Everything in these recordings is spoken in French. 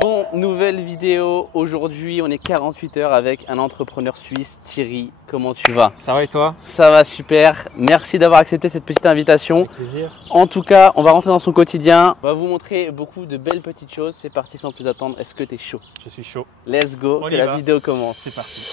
Bon, nouvelle vidéo. Aujourd'hui, on est 48 heures avec un entrepreneur suisse, Thierry. Comment tu vas? Ça va et toi? Ça va super. Merci d'avoir accepté cette petite invitation. Avec plaisir. En tout cas, on va rentrer dans son quotidien. On va vous montrer beaucoup de belles petites choses. C'est parti sans plus attendre. Est-ce que tu es chaud? Je suis chaud. Let's go, On que y la va. vidéo commence. C'est parti.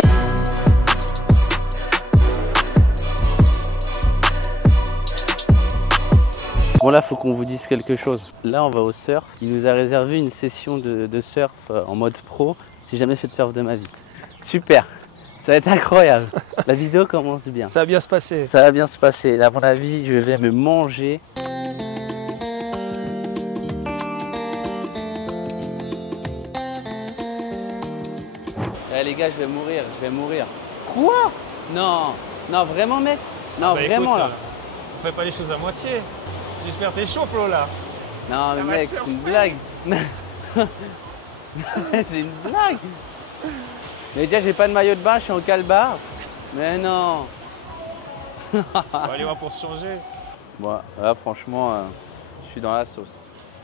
Bon là, faut qu'on vous dise quelque chose. Là, on va au surf. Il nous a réservé une session de surf en mode pro. J'ai jamais fait de surf de ma vie. Super, ça va être incroyable. La vidéo commence bien. Ça va bien se passer. Ça va bien se passer. Là, à mon avis, je vais me manger. Eh les gars, je vais mourir, je vais mourir. Quoi? Non, non, vraiment mec? Non, Bah, vraiment écoute, là. on fait pas les choses à moitié. J'espère que t'es chaud, Flo, là. Non ça mais va mec, surfer. c'est une blague. C'est une blague. Mais déjà, j'ai pas de maillot de bain, je suis en calbar. Mais non. On va aller voir pour se changer. Bon, là, franchement, je suis dans la sauce.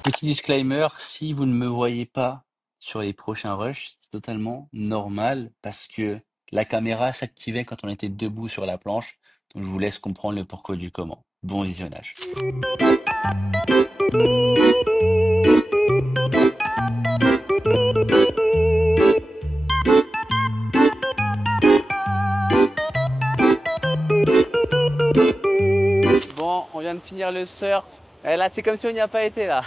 Petit disclaimer, si vous ne me voyez pas sur les prochains rushs, c'est totalement normal parce que la caméra s'activait quand on était debout sur la planche. Donc, je vous laisse comprendre le pourquoi du comment. Bon visionnage. Bon, on vient de finir le surf. Et là, c'est comme si on n'y a pas été là.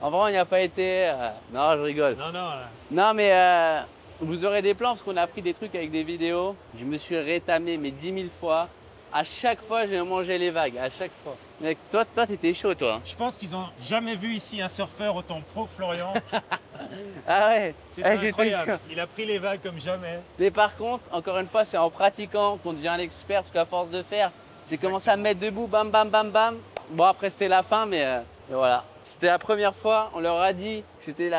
En vrai, on n'y a pas été. Non, je rigole. Non, non. Non, mais vous aurez des plans parce qu'on a appris des trucs avec des vidéos. Je me suis rétamé mais 10 000 fois. À chaque fois, j'ai mangé les vagues. À chaque fois. Mec, toi, t'étais chaud, toi. Je pense qu'ils ont jamais vu ici un surfeur autant pro que Florian. Ah ouais. C'est j'étais incroyable. chaud. Il a pris les vagues comme jamais. Mais par contre, encore une fois, c'est en pratiquant qu'on devient un expert parce qu'à force de faire, j'ai commencé à me mettre debout, bam, bam, bam, bam. Bon, après, c'était la fin, mais et voilà. C'était la première fois, on leur a dit que c'était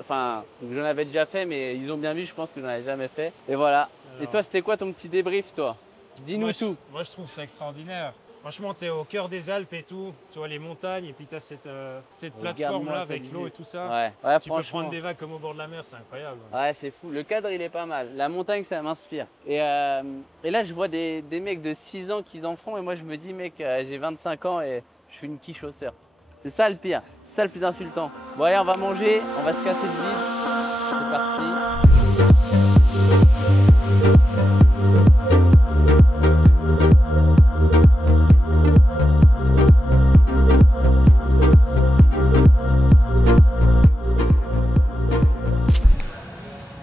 enfin, j'en avais déjà fait, mais ils ont bien vu, je pense que j'en avais jamais fait. Et voilà. Alors. Et toi, c'était quoi ton petit débrief, toi? Dis-nous Moi, tout. Moi, je trouve ça extraordinaire. Franchement, t'es au cœur des Alpes et tout. Tu vois les montagnes et puis t'as cette plateforme-là avec l'eau et tout ça. Ouais, Tu peux prendre des vagues comme au bord de la mer, c'est incroyable. Ouais, c'est fou. Le cadre, il est pas mal. La montagne, ça m'inspire. Et là, je vois des mecs de 6 ans qui en font. Et moi, je me dis, mec, j'ai 25 ans et je suis une quiche au surf. C'est ça le pire. C'est ça le plus insultant. Bon, allez, on va manger. On va se casser le bide. C'est parti.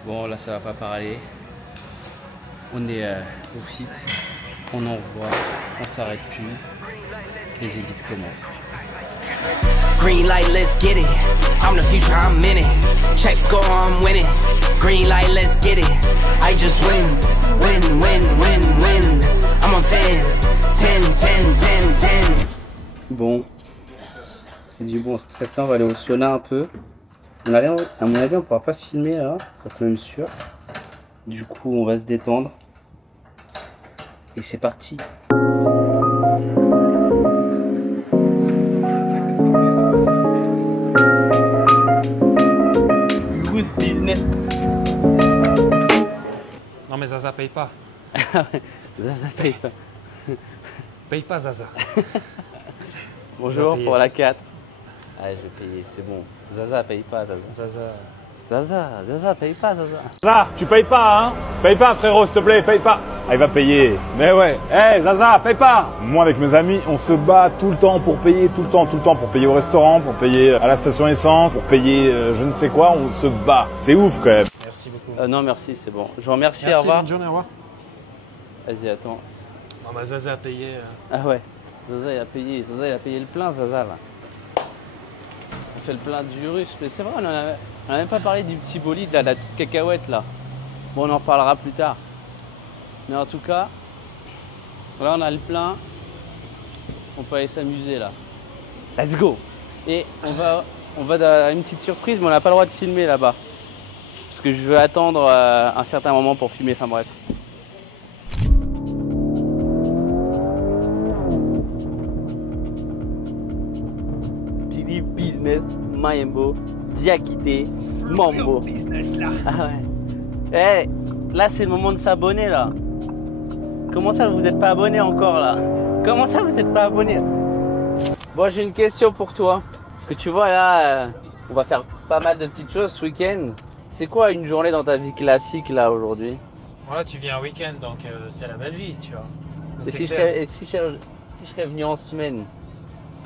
Bon, là, ça va pas parler. On est au fit. On envoie. On s'arrête plus. Les édits commencent. Green light, let's get it. I'm the future, I'm in it. Check score, I'm winning. Green light, let's get it. I just win, win, win, win, win. I'm on 10, 10, 10, 10, 10. Bon, c'est du bon stressant. On va aller au sauna un peu. À mon avis, on pourra pas filmer là. C'est quand même sûr. Du coup, on va se détendre. Et c'est parti. Business. Non mais Zaza paye pas. Ça paye pas. Paye pas Zaza. Bonjour payer. pour la 4. Ah, je vais payer, c'est bon. Zaza paye pas, Zaza. Zaza. Zaza paye pas, Zaza. Zaza, tu payes pas, hein? Paye pas, frérot, s'il te plaît, paye pas. Ah, il va payer. Mais ouais. Hé, Zaza, paye pas. Moi, avec mes amis, on se bat tout le temps pour payer, tout le temps, pour payer au restaurant, pour payer à la station essence, pour payer je ne sais quoi, on se bat. C'est ouf, quand même. Merci beaucoup. Non, merci, c'est bon. Je vous remercie, au Merci, revoir. bonne journée, au revoir. Vas-y, attends. Non bah Zaza a payé. Ah ouais, Zaza il a payé le plein, Zaza là. On fait le plein du russe, mais c'est vrai, on n'a même pas parlé du petit bolide là, la petite cacahuète là. Bon, on en parlera plus tard. Mais en tout cas, là on a le plein, on peut aller s'amuser là. Let's go! Et on va à une petite surprise, mais on n'a pas le droit de filmer là-bas. Parce que je veux attendre un certain moment pour filmer, enfin bref. Business, Mayembo, Diakité, Mambo. business là. Ah ouais. Eh, là c'est le moment de s'abonner là. Comment ça vous n'êtes pas abonné encore là? Comment ça vous n'êtes pas abonné? Bon, j'ai une question pour toi. Parce que tu vois là, on va faire pas mal de petites choses ce week-end. C'est quoi une journée dans ta vie classique là aujourd'hui? Voilà, tu viens un week-end, donc c'est la belle vie, tu vois. Et C'est si je, clair. serais, et si je serais venu en semaine?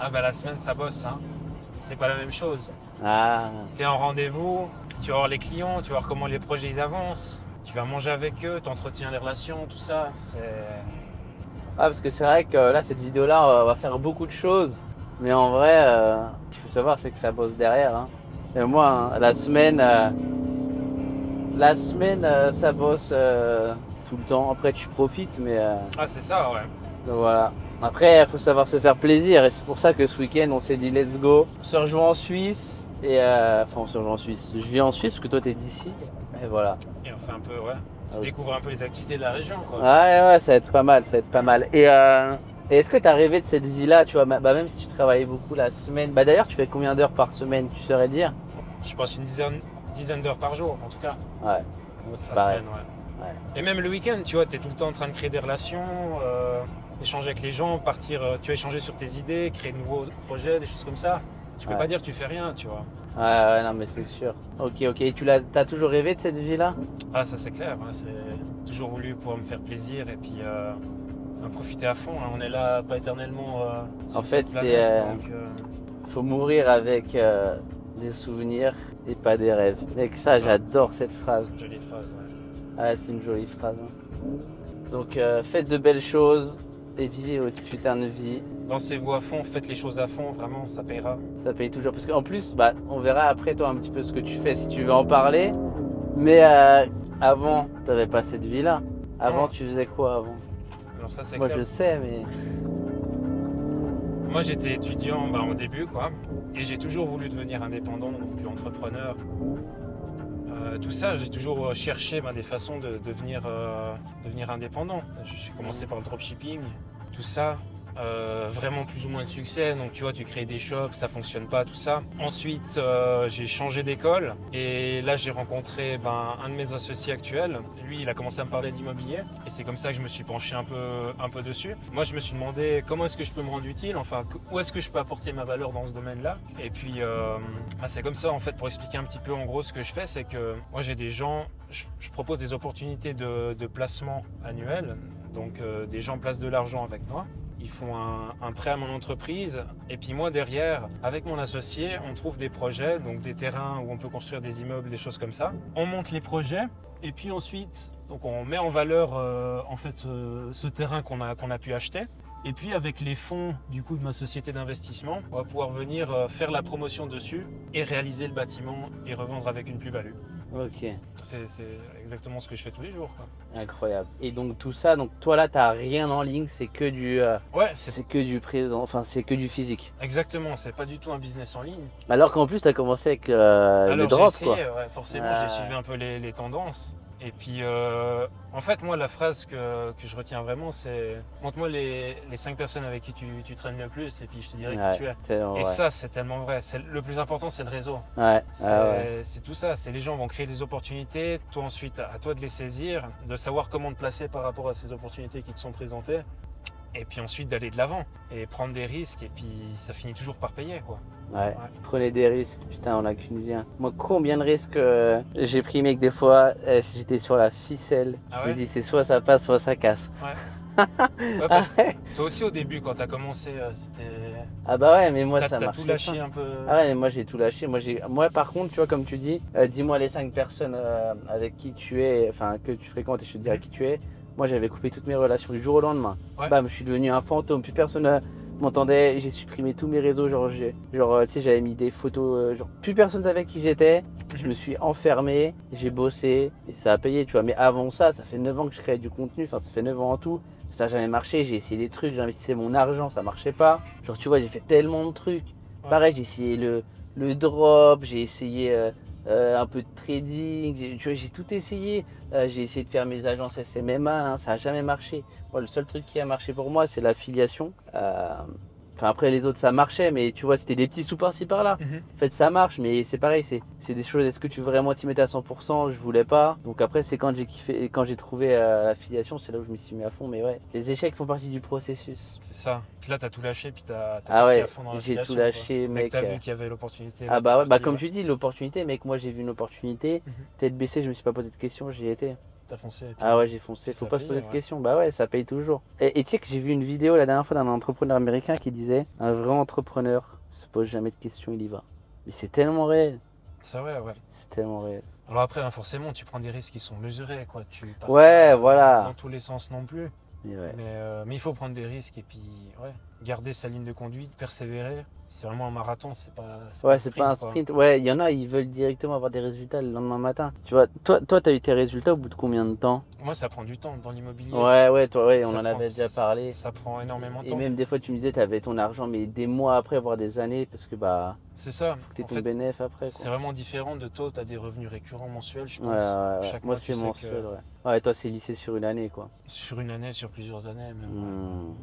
Ah bah la semaine, ça bosse, hein. C'est pas la même chose. Ah, Tu es en rendez-vous, tu vas voir les clients, tu vas voir comment les projets ils avancent. Tu vas manger avec eux, tu entretiens les relations, tout ça. C'est... parce que c'est vrai que là, cette vidéo-là, on va faire beaucoup de choses. Mais en vrai, ce qu'il faut savoir, c'est que ça bosse derrière. Hein. Et moi, hein, la semaine, ça bosse tout le temps. Après, tu profites, mais Ah c'est ça, ouais. donc voilà. Après, il faut savoir se faire plaisir. Et c'est pour ça que ce week-end, on s'est dit, let's go. On se rejoint en Suisse. Et enfin, on se rejoint en Suisse. Je vis en Suisse parce que toi, t'es d'ici. Et voilà. Et on fait un peu, ouais. Tu Ah oui. découvres un peu les activités de la région, quoi. Ouais, ça va être pas mal, ça va être pas mal. Et est-ce que tu as rêvé de cette vie-là, tu vois, même si tu travaillais beaucoup la semaine? Bah d'ailleurs, tu fais combien d'heures par semaine, tu saurais dire? Je passe une dizaine d'heures par jour, en tout cas. Ouais, c'est La pareil. semaine, ouais. Ouais. Et même le week-end, tu vois, tu es tout le temps en train de créer des relations, échanger avec les gens, partir, tu vas échanger sur tes idées, créer de nouveaux projets, des choses comme ça. Tu peux Ouais. pas dire que tu fais rien, tu vois. Ouais, non, mais c'est sûr. Ok. Et t'as toujours rêvé de cette vie-là? Ah, ça c'est clair, hein, c'est toujours voulu pouvoir me faire plaisir et puis en profiter à fond. Hein. On est là pas éternellement sur En fait, cette planète, c'est, donc, Faut mourir avec des souvenirs et pas des rêves. Mec, ça, Ça. j'adore cette phrase. c'est une jolie phrase. Ouais. Ouais, c'est une jolie phrase. Hein. Donc, faites de belles choses et vivez votre putain de vie. Lancez-vous à fond, faites les choses à fond, vraiment, ça payera. Ça paye toujours. Parce qu'en plus, bah, on verra après toi un petit peu ce que tu fais si tu veux en parler. Mais avant, t'avais pas cette vie-là. Avant, Non. tu faisais quoi avant? Alors ça c'est Moi, clair. je sais, mais. Moi j'étais étudiant au début, quoi. Et j'ai toujours voulu devenir indépendant, donc entrepreneur. Tout ça, j'ai toujours cherché des façons de devenir indépendant. J'ai commencé par le dropshipping, tout ça. Vraiment plus ou moins de succès, donc tu vois, tu crées des shops, ça fonctionne pas, tout ça. Ensuite, j'ai changé d'école et là j'ai rencontré un de mes associés actuels. Lui, il a commencé à me parler d'immobilier et c'est comme ça que je me suis penché un peu dessus. Moi, je me suis demandé comment est-ce que je peux me rendre utile, enfin où est-ce que je peux apporter ma valeur dans ce domaine-là. Et puis c'est comme ça en fait, pour expliquer un petit peu en gros ce que je fais, c'est que moi j'ai des gens, je propose des opportunités de placement annuel, donc des gens placent de l'argent avec moi. Ils font un prêt à mon entreprise et puis moi derrière, avec mon associé, on trouve des projets, donc des terrains où on peut construire des immeubles, des choses comme ça. On monte les projets et puis ensuite, donc on met en valeur ce terrain qu'on a pu acheter. Et puis avec les fonds du coup de ma société d'investissement, on va pouvoir venir faire la promotion dessus et réaliser le bâtiment et revendre avec une plus-value. Ok, C'est exactement ce que je fais tous les jours, quoi. incroyable. Et donc tout ça, donc toi là, t'as rien en ligne, c'est que du, Ouais, c'est que du présent, enfin c'est que du physique. exactement, c'est pas du tout un business en ligne. Alors qu'en plus, t'as commencé avec le Alors drop, j'ai quoi. essayé, ouais, forcément Ah. j'ai suivi un peu les tendances. Et puis en fait moi la phrase que je retiens vraiment c'est montre-moi les 5 personnes avec qui tu traînes le plus et puis je te dirai qui tu es. tellement Et vrai. ça c'est tellement vrai. Le plus important c'est le réseau. Ouais, C'est c'est tout ça. C'est les gens vont créer des opportunités. Toi ensuite à toi de les saisir, de savoir comment te placer par rapport à ces opportunités qui te sont présentées. Et puis ensuite d'aller de l'avant et prendre des risques et puis ça finit toujours par payer, quoi. Ouais. Prenez des risques, putain, on a qu'une vie. Hein. Moi, combien de risques j'ai pris, mec, des fois, j'étais sur la ficelle. Ah Je ouais me dis, c'est soit ça passe, soit ça casse. Ouais, parce que toi aussi au début quand tu as commencé c'était Ah bah ouais, mais moi, ça t'as marche tout lâché un peu. Ah ouais, mais moi, j'ai tout lâché. Moi, par contre, tu vois, comme tu dis, dis-moi les 5 personnes avec qui tu es, enfin, que tu fréquentes, et je te dirai qui tu es. Moi, j'avais coupé toutes mes relations du jour au lendemain. Ouais. Bam, je suis devenu un fantôme. Plus personne m'entendait. J'ai supprimé tous mes réseaux. Genre, tu sais, j'avais mis des photos. Genre, plus personne savait qui j'étais. Je me suis enfermé. J'ai bossé. Et ça a payé, tu vois. Mais avant ça, ça fait 9 ans que je crée du contenu. Enfin, ça fait 9 ans en tout. Ça n'a jamais marché. J'ai essayé des trucs. J'ai investi mon argent. Ça marchait pas. Genre, tu vois, j'ai fait tellement de trucs. Ouais. Pareil, j'ai essayé le drop. J'ai essayé un peu de trading. Tu vois, j'ai tout essayé. J'ai essayé de faire mes agences SMMA, hein, ça n'a jamais marché. Moi, le seul truc qui a marché pour moi, c'est l'affiliation. Enfin, après, les autres, ça marchait, mais tu vois, c'était des petits sous par-ci par-là. En fait, ça marche, mais c'est pareil, c'est des choses. Est-ce que tu veux vraiment t'y mettre à 100%? Je voulais pas. Donc après, c'est quand j'ai kiffé, quand j'ai trouvé l'affiliation, c'est là où je me suis mis à fond. Mais ouais, les échecs font partie du processus. C'est ça. Puis là, t'as tout lâché, puis t'as Ah piqué ouais, à fond dans j'ai l'affiliation, tout lâché, quoi. mec. Dès que t'as vu qu'il y avait l'opportunité. Ah là, bah ouais, t'es bah parti, comme ouais. tu dis, l'opportunité, mec, moi j'ai vu une opportunité. Tête baissée, je me suis pas posé de questions, j'y étais. T'as foncé. et puis- Ah ouais, j'ai foncé, Ça faut pas se paye, poser de ouais. questions. Bah ouais, ça paye toujours. Et tu sais que j'ai vu une vidéo la dernière fois d'un entrepreneur américain qui disait un vrai entrepreneur se pose jamais de questions, il y va. Mais c'est tellement réel. C'est vrai, ouais. C'est tellement réel. Alors après, hein, forcément, tu prends des risques qui sont mesurés, quoi. Tu pars Ouais, pas voilà. dans tous les sens non plus. Mais ouais. Mais il faut prendre des risques et puis ouais, garder sa ligne de conduite, persévérer. C'est vraiment un marathon, c'est pas. Ouais, c'est pas un quoi. sprint. Ouais, il y en a, ils veulent directement avoir des résultats le lendemain matin. Tu vois, toi, t'as eu tes résultats au bout de combien de temps? Moi, ça prend du temps dans l'immobilier. Ouais, toi, ouais, on Ça en prend- avait déjà parlé. Ça prend énormément de Et temps. même des fois, tu me disais, t'avais ton argent, mais des mois après, voire des années, parce que bah, C'est ça. t'es En ton fait, bénéf après. c'est Quoi. vraiment différent de toi. Tu as des revenus récurrents mensuels, je pense. Ouais. Chaque Moi, mois, tu c'est sais mensuel, que ouais. Ouais, toi, c'est lissé sur une année, quoi. sur une année, sur plusieurs années même.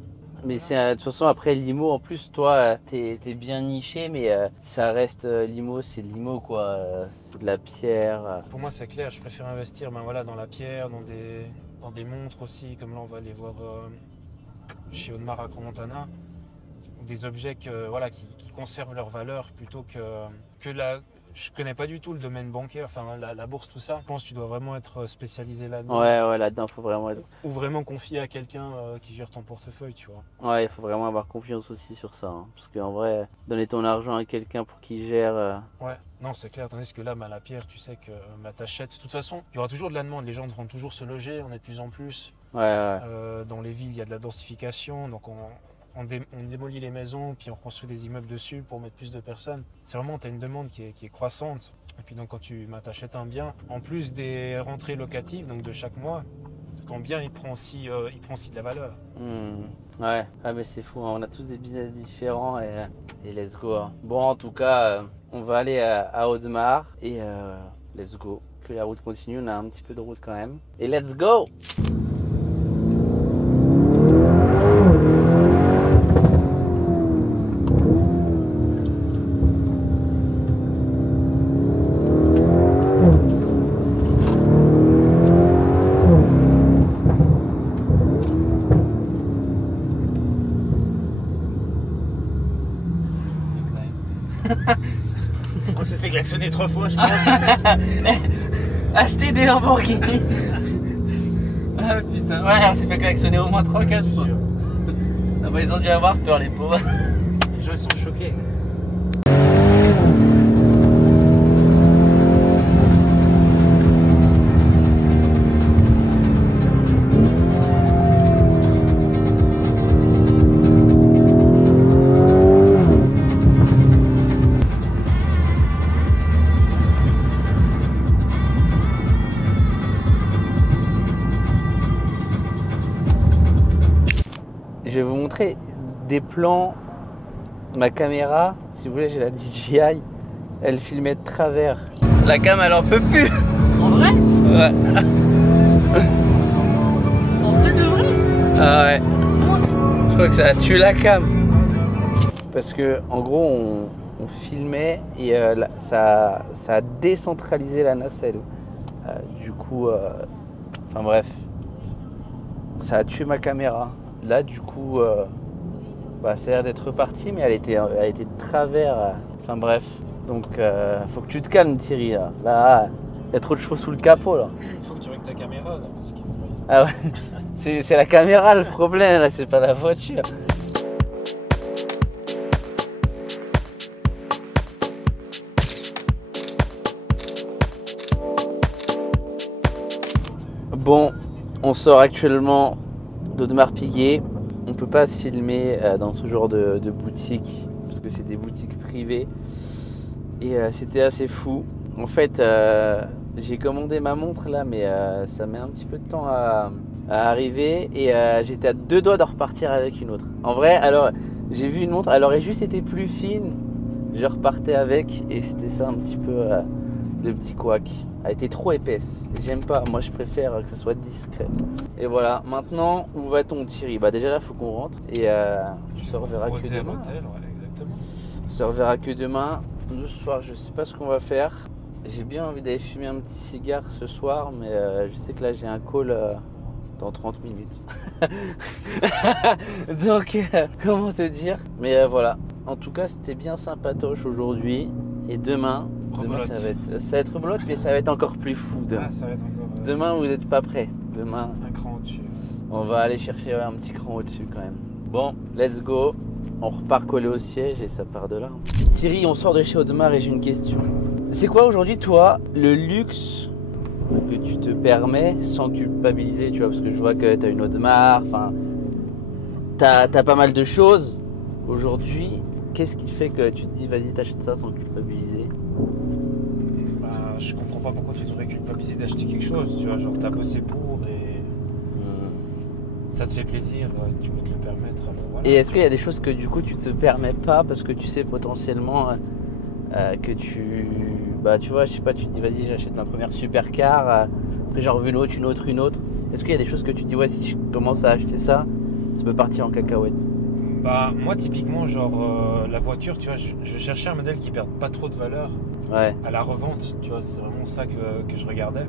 Mais c'est de toute façon après l'IMO en plus toi t'es bien niché mais ça reste l'IMO c'est de l'IMO quoi c'est de la pierre. Pour moi, c'est clair. Je préfère investir voilà, dans la pierre, dans des montres aussi, comme là, on va aller voir chez Audemars à Crans-Montana. Des objets voilà, qui conservent leur valeur plutôt que la... Je connais pas du tout le domaine bancaire, enfin la bourse, tout ça. Je pense que tu dois vraiment être spécialisé là-dedans. Ouais là-dedans faut vraiment être... Ou vraiment confier à quelqu'un qui gère ton portefeuille, tu vois. Ouais il faut vraiment avoir confiance aussi sur ça hein. Parce qu'en vrai donner ton argent à quelqu'un pour qu'il gère Ouais, non c'est clair, tandis que là, la pierre, tu sais que t'achètes. De toute façon, il y aura toujours de la demande, les gens devront toujours se loger, on est de plus en plus. Ouais. Dans les villes, il y a de la densification, donc on démolit les maisons, puis on construit des immeubles dessus pour mettre plus de personnes. C'est vraiment, tu as une demande qui est croissante. Et puis donc quand tu t'achètes un bien, en plus des rentrées locatives, donc de chaque mois, ton bien il prend aussi de la valeur. Ouais, ah mais c'est fou, hein. On a tous des business différents et let's go. Hein. Bon en tout cas, on va aller à Audemars et let's go. Que la route continue, on a un petit peu de route quand même. Et let's go! On s'est fait klaxonner 3 fois, je pense. Acheter des Lamborghini. Ah putain, ouais, on s'est fait klaxonner au moins 3-4 fois. Ah bah ils ont dû avoir peur les pauvres. Les gens ils sont choqués. Je vais vous montrer des plans. Ma caméra, si vous voulez, j'ai la DJI. Elle filmait de travers. La cam, elle en peut plus. En vrai? Ouais. En vrai de vrai? Ah ouais. Je crois que ça a tué la cam. Parce que en gros, on filmait et ça a décentralisé la nacelle. Du coup, enfin bref, ça a tué ma caméra. Là, du coup, ça a l'air d'être reparti, mais elle était de travers. Enfin bref, donc faut que tu te calmes, Thierry. Là, il y a trop de chevaux sous le capot là. Il faut que tu règles ta caméra là, parce que... Ah ouais, c'est la caméra le problème là, c'est pas la voiture. Bon, on sort actuellement d'Audemars Piguet. On peut pas filmer dans ce genre de boutique parce que c'est des boutiques privées et c'était assez fou. En fait, j'ai commandé ma montre là, mais ça met un petit peu de temps à arriver et j'étais à 2 doigts de repartir avec une autre. En vrai, alors j'ai vu une montre, elle aurait juste été plus fine, je repartais avec et c'était ça un petit peu le petit couac. Elle était trop épaisse. J'aime pas. Moi, je préfère que ça soit discret. Et voilà. Maintenant, où va-t-on, Thierry? Bah déjà là, faut qu'on rentre. Et on se reverra que Poser à demain. l'hôtel, ouais, exactement. On se reverra que demain. Nous, ce soir, je sais pas ce qu'on va faire. J'ai bien envie d'aller fumer un petit cigare ce soir, mais je sais que là, j'ai un call dans 30 minutes. Donc, comment te dire? Mais voilà. En tout cas, c'était bien sympatoche aujourd'hui. Et demain Rebelote. ça va être rebelote, mais ça va être encore plus fou demain. Ah, ça va être encore Demain, vous n'êtes pas prêts. Demain, un cran au-dessus. on va aller chercher un petit cran au-dessus quand même. Bon, let's go. On repart coller au siège et ça part de là. Thierry, on sort de chez Audemars et j'ai une question. C'est quoi aujourd'hui, toi, le luxe que tu te permets sans culpabiliser, tu vois? Parce que je vois que tu as une Audemars, enfin, t'as pas mal de choses. Aujourd'hui, qu'est-ce qui fait que tu te dis, vas-y, t'achètes ça sans culpabiliser? Bah, je comprends pas pourquoi tu devrais culpabiliser d'acheter quelque chose, tu vois, genre t'as bossé pour et ça te fait plaisir, tu peux te le permettre. Alors, voilà. Et est-ce qu'il y a des choses que du coup tu te permets pas parce que tu sais potentiellement que bah tu vois, je sais pas, tu te dis vas-y, j'achète ma première supercar, après j'en revu une autre. Est-ce qu'il y a des choses que tu te dis ouais, si je commence à acheter ça peut partir en cacahuète? Bah moi typiquement genre la voiture, tu vois, je cherchais un modèle qui perde pas trop de valeur Ouais. à la revente, tu vois, c'est vraiment ça que je regardais.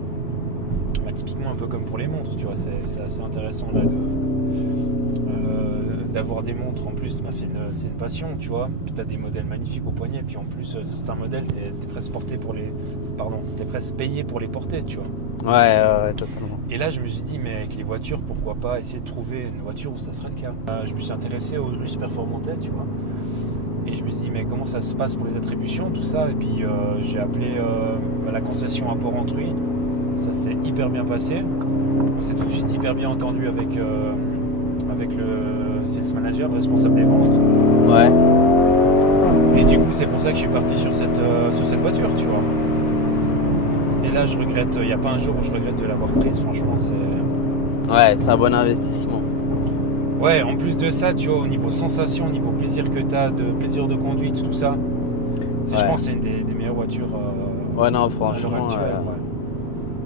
Bah, typiquement un peu comme pour les montres, tu vois, c'est assez intéressant là d'avoir des montres en plus, bah, c'est une passion, tu vois. Puis tu as des modèles magnifiques au poignet, puis en plus certains modèles t'es presque t'es presque payé pour les porter, tu vois. Ouais, totalement. Et là je me suis dit mais avec les voitures, pourquoi pas essayer de trouver une voiture où ça serait le cas. Je me suis intéressé aux Russes Performantes, tu vois. Et je me suis dit mais comment ça se passe pour les attributions, tout ça. Et puis j'ai appelé la concession à Port-Entruy. Ça s'est hyper bien passé. On s'est tout de suite hyper bien entendu avec le sales manager, le responsable des ventes. Ouais. Et du coup c'est pour ça que je suis parti sur cette voiture, tu vois. Et là je regrette, il n'y a pas un jour où je regrette de l'avoir prise, franchement C'est un bon investissement. Ouais, en plus de ça, tu vois, au niveau sensation, au niveau plaisir que tu as, de plaisir de conduite, tout ça, je pense que c'est une des meilleures voitures Ouais, non, à l'heure franchement. actuelle, ouais.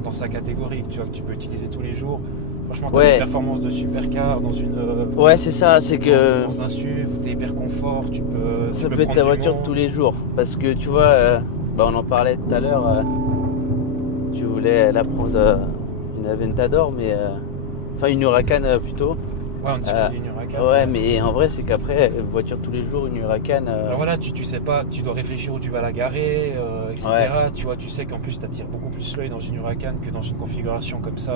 Dans sa catégorie, tu vois, que tu peux utiliser tous les jours. Franchement, tu as Ouais. des performances de supercar dans une. Ouais, c'est ça, c'est que Dans un SUV où tu es hyper confort, tu peux. ça tu peut être prendre ta du voiture monde. tous les jours. Parce que tu vois, bah, on en parlait tout à l'heure, tu voulais la prendre une Aventador, mais. Enfin, une Huracan plutôt. Ouais, on discute d'une Huracan. Ouais, mais en vrai, c'est qu'après, voiture tous les jours, une Huracan. Alors voilà, tu sais pas, tu dois réfléchir où tu vas la garer, etc. Ouais. Tu vois, tu sais qu'en plus tu attires beaucoup plus l'œil dans une Huracan que dans une configuration comme ça,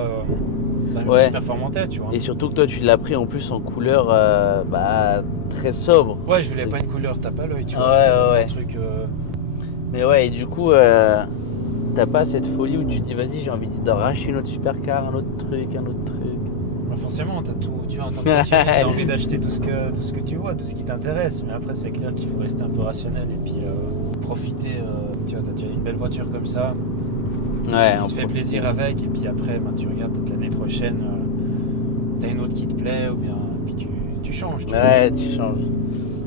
dans une Ouais. Urus Performante, tu vois. Et surtout que toi, tu l'as pris en plus en couleur bah, très sobre. Ouais, je voulais C'est- pas une couleur tape à l'œil, tu Ouais, vois. ouais. Un truc. Mais ouais, et du coup, t'as pas cette folie où tu te dis, vas-y, j'ai envie d'arracher une autre supercar, un autre truc. Bah forcément, t'as tout, tu vois, en tant que passionné, t'as envie d'acheter tout ce que tu vois, tout ce qui t'intéresse. Mais après, c'est clair qu'il faut rester un peu rationnel et puis profiter. Tu vois, t'as déjà une belle voiture comme ça, Ouais, tu te fais plaisir avec, et puis après, bah, tu regardes peut-être l'année prochaine, t'as une autre qui te plaît, ou bien puis tu changes. Tu vois. Ouais, tu changes.